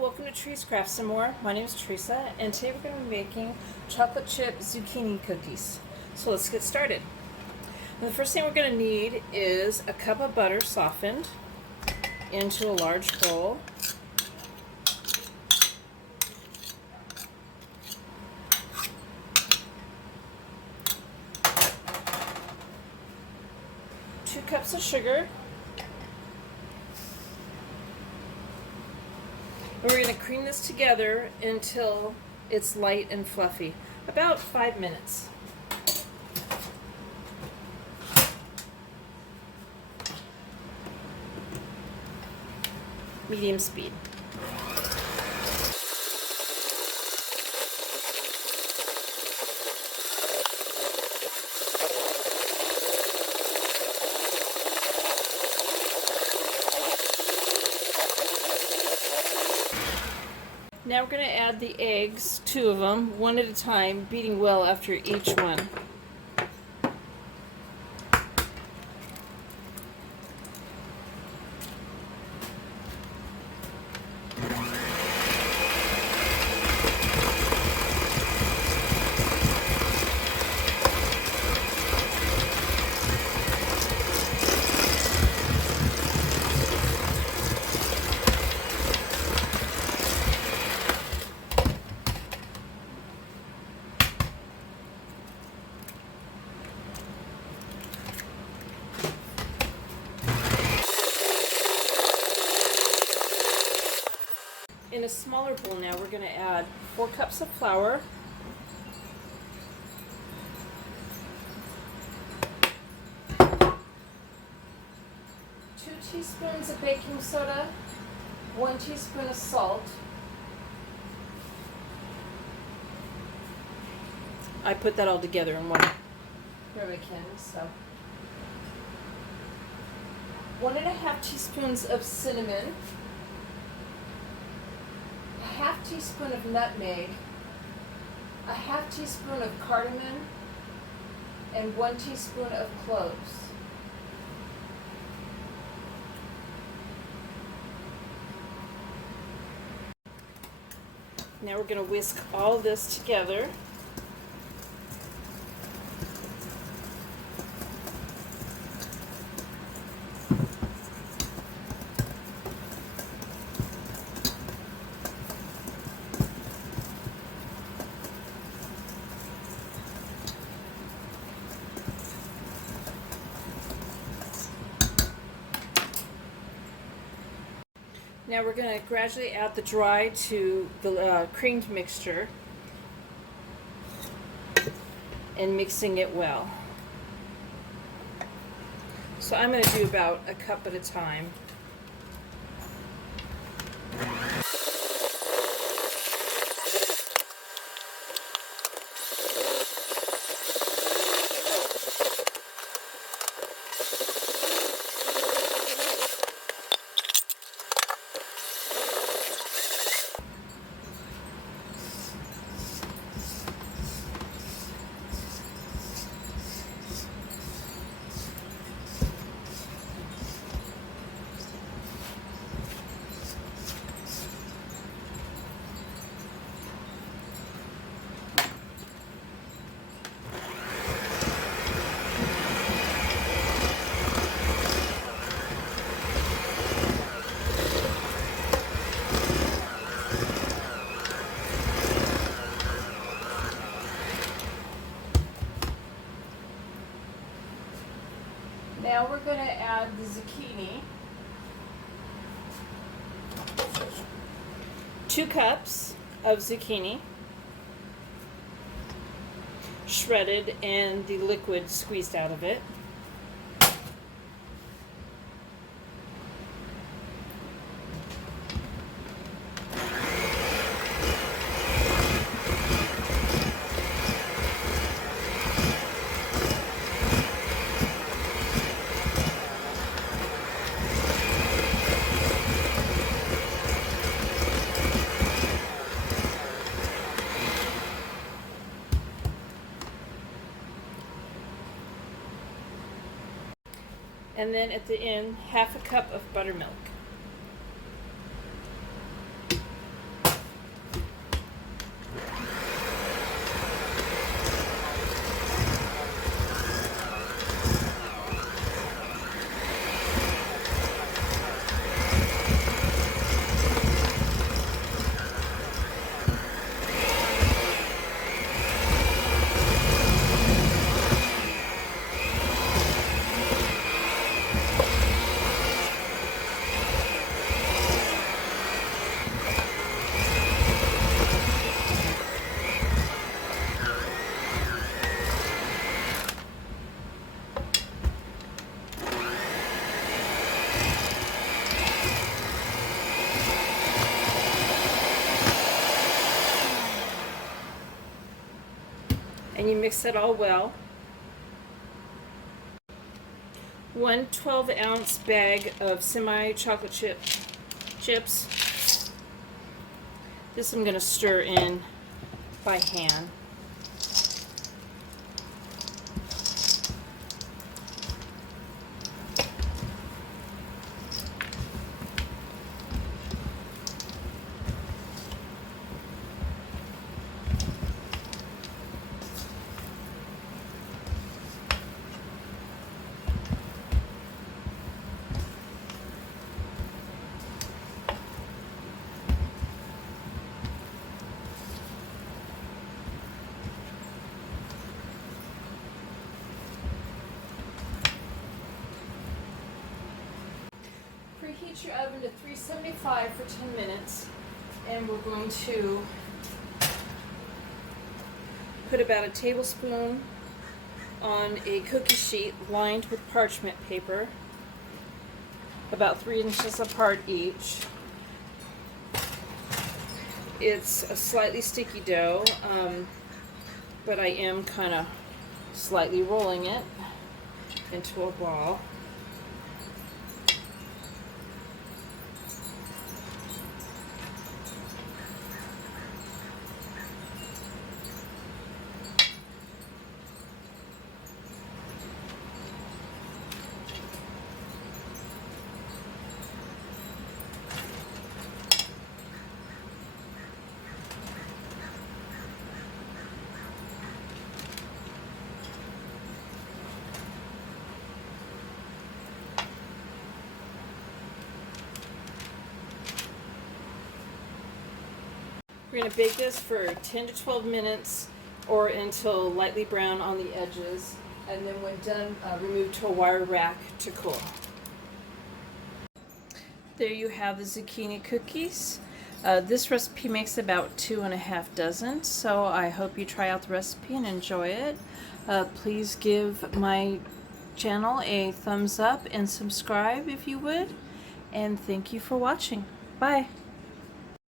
welcome to Tree's Craft some more. My name is Teresa, and today we're going to be making chocolate chip zucchini cookies. So let's get started. And the first thing we're going to need is a cup of butter softened into a large bowl. Two cups of sugar. And we're going to cream this together until it's light and fluffy. About 5 minutes. Medium speed. Now we're going to add the eggs, 2 of them, one at a time, beating well after each one. In a smaller bowl now, we're going to add 4 cups of flour, 2 teaspoons of baking soda, 1 teaspoon of salt. I put that all together in one ramekin, so 1½ teaspoons of cinnamon, a ½ teaspoon of nutmeg, a ½ teaspoon of cardamom, and 1 teaspoon of cloves. Now we're going to whisk all of this together. Now we're going to gradually add the dry to the creamed mixture and mixing it well. So I'm going to do about a cup at a time. Now we're going to add the zucchini. 2 cups of zucchini, shredded and the liquid squeezed out of it. And then at the end, ½ cup of buttermilk. you mix it all well. 1 12-ounce bag of semi-chocolate chips. This I'm going to stir in by hand. Preheat your oven to 375 for 10 minutes, and we're going to put about a tablespoon on a cookie sheet lined with parchment paper, about 3 inches apart each. It's a slightly sticky dough, but I am kind of slightly rolling it into a ball. We're going to bake this for 10 to 12 minutes or until lightly brown on the edges, and then when done, remove to a wire rack to cool. There you have the zucchini cookies. This recipe makes about 2.5 dozen, so I hope you try out the recipe and enjoy it. Please give my channel a thumbs up and subscribe if you would, and thank you for watching. Bye!